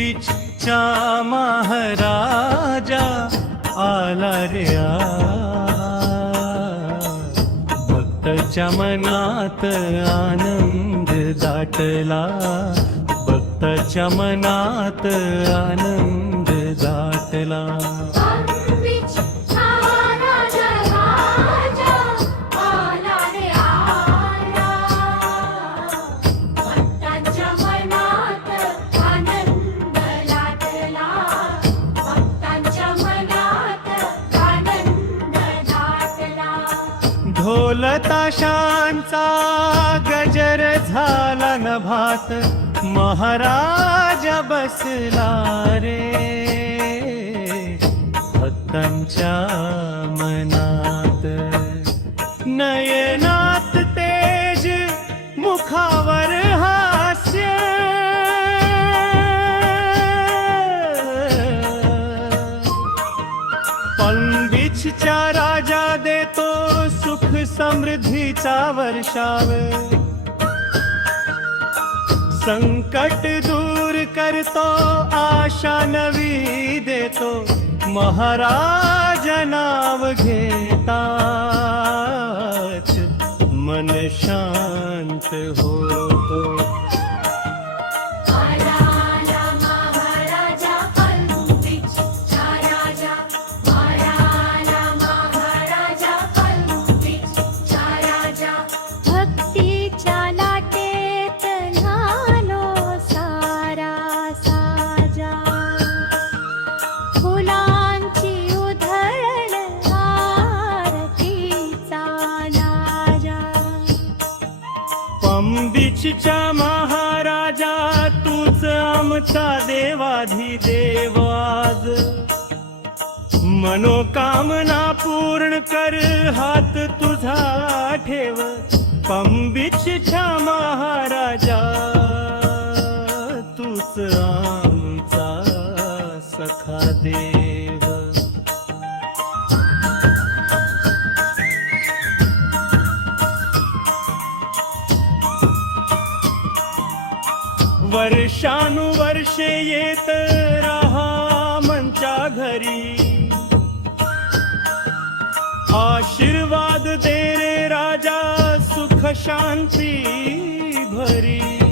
बीचचा महाराजा आला रे भक्ताच्या मनात आनंद दाटला, भक्ताच्या मनात आनंद दाटला. ढोल ताशांचा गजर झाला नभात, महाराज बसला रे भक्तांच्या मनात. नयनात तेज, मुखावर हास्य, पाल्म बीचचा राजा देतो सुख समृद्धीचा वर्षाव. संकट दूर करतो, आशा नवी देतो, महाराज नाव घेताच मन शांत होतो. बीचच्या महाराजा तूच आमचा देवाधिदेव आज. मनोकामना पूर्ण कर, हात तुझा ठेव, बीचच्या महाराजा तूच आमचा सखा देव. वर्षानुवर्षे येत रहा मंच्या घरी, आशीर्वाद दे रे राजा सुख शांती भरी.